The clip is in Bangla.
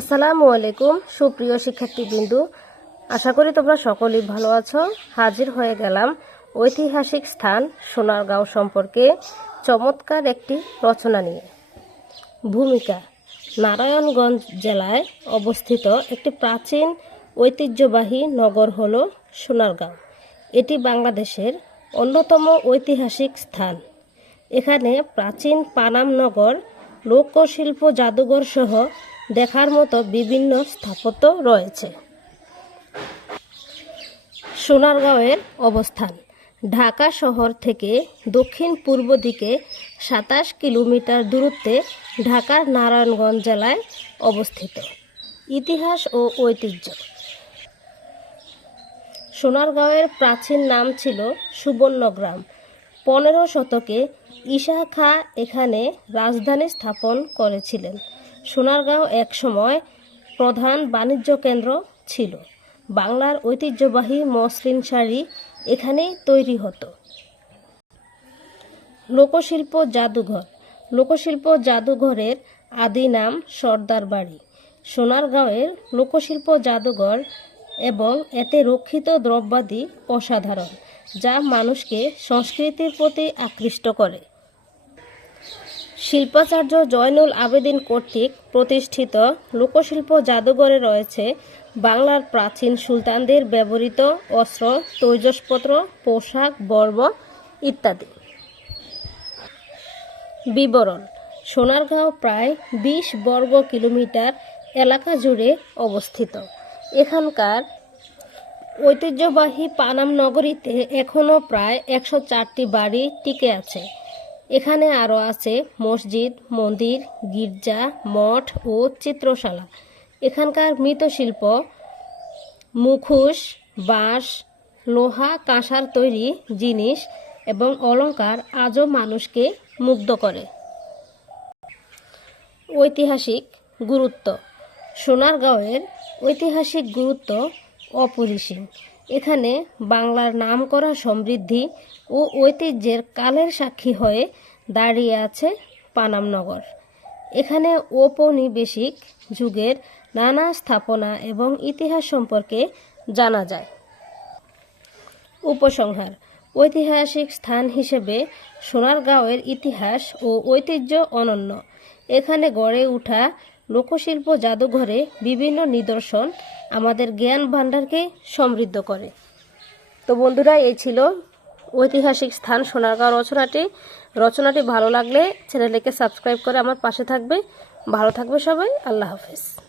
আসসালামু আলাইকুম, সুপ্রিয় শিক্ষার্থীবৃন্দু। আশা করি তোমরা সকলেই ভালো আছো। হাজির হয়ে গেলাম ঐতিহাসিক স্থান সোনারগাঁও সম্পর্কে চমৎকার একটি রচনা নিয়ে। ভূমিকা, নারায়ণগঞ্জ জেলায় অবস্থিত একটি প্রাচীন ঐতিহ্যবাহী নগর হল সোনারগাঁও। এটি বাংলাদেশের অন্যতম ঐতিহাসিক স্থান। এখানে প্রাচীন পানাম নগর, লোকশিল্প জাদুঘর সহ দেখার মতো বিভিন্ন স্থাপত্য রয়েছে। সোনারগাঁওয়ের অবস্থান। ঢাকা শহর থেকে দক্ষিণ পূর্ব দিকে সাতাশ কিলোমিটার দূরত্বে ঢাকার নারায়ণগঞ্জ জেলায় অবস্থিত। ইতিহাস ও ঐতিহ্য। সোনারগাঁওয়ের প্রাচীন নাম ছিল সুবর্ণগ্রাম পনেরো শতকে ঈশা খাঁ এখানে রাজধানী স্থাপন করেছিলেন। সোনারগাঁও একসময় প্রধান বাণিজ্য কেন্দ্র ছিল। বাংলার ঐতিহ্যবাহী মসৃণ শাড়ি এখানেই তৈরি হতো। লোকশিল্প জাদুঘর। লোকশিল্প জাদুঘরের আদি নাম সর্দার বাড়ি। সোনারগাঁওয়ের লোকশিল্প জাদুঘর এবং এতে রক্ষিত দ্রব্যাদি অসাধারণ, যা মানুষকে সংস্কৃতির প্রতি আকৃষ্ট করে। শিল্পাচার্য জয়নুল আবেদিন কর্তৃক প্রতিষ্ঠিত লোকশিল্প জাদুঘরে রয়েছে বাংলার প্রাচীন সুলতানদের ব্যবহৃত অস্ত্র, তৈজসপত্র, পোশাক, বর্ম ইত্যাদি। বিবরণ, সোনারগাঁও প্রায় বিশ বর্গ কিলোমিটার এলাকা জুড়ে অবস্থিত। এখানকার ঐতিহ্যবাহী পানাম নগরীতে এখনও প্রায় একশো চারটি বাড়ি টিকে আছে। এখানে আরও আছে মসজিদ, মন্দির, গির্জা, মঠ ও চিত্রশালা। এখানকার মৃৎশিল্প মুখোশ, বাঁশ, লোহা, কাঁসার তৈরি জিনিস এবং অলংকার আজও মানুষকে মুগ্ধ করে। ঐতিহাসিক গুরুত্ব। সোনারগাঁওয়ের ঐতিহাসিক গুরুত্ব অপরিসীম। এখানে বাংলার নামকরা সমৃদ্ধি ও ঐতিহ্যের কালের সাক্ষী হয়ে দাঁড়িয়ে আছে পানামনগর এখানে ঔপনিবেশিক যুগের নানা স্থাপনা এবং ইতিহাস সম্পর্কে জানা যায়। উপসংহার, ঐতিহাসিক স্থান হিসেবে সোনারগাঁওয়ের ইতিহাস ও ঐতিহ্য অনন্য। এখানে গড়ে ওঠা লোকশিল্প জাদুঘরে বিভিন্ন নিদর্শন আমাদের জ্ঞান ভাণ্ডারকে সমৃদ্ধ করে। তো বন্ধুরা, এই ছিল ঐতিহাসিক স্থান সোনারগাঁও রচনাটি। রচনাটি ভালো লাগলে চ্যানেলটিকে সাবস্ক্রাইব করে আমার পাশে থাকবে। ভালো থাকবে সবাই। আল্লাহ হাফেজ।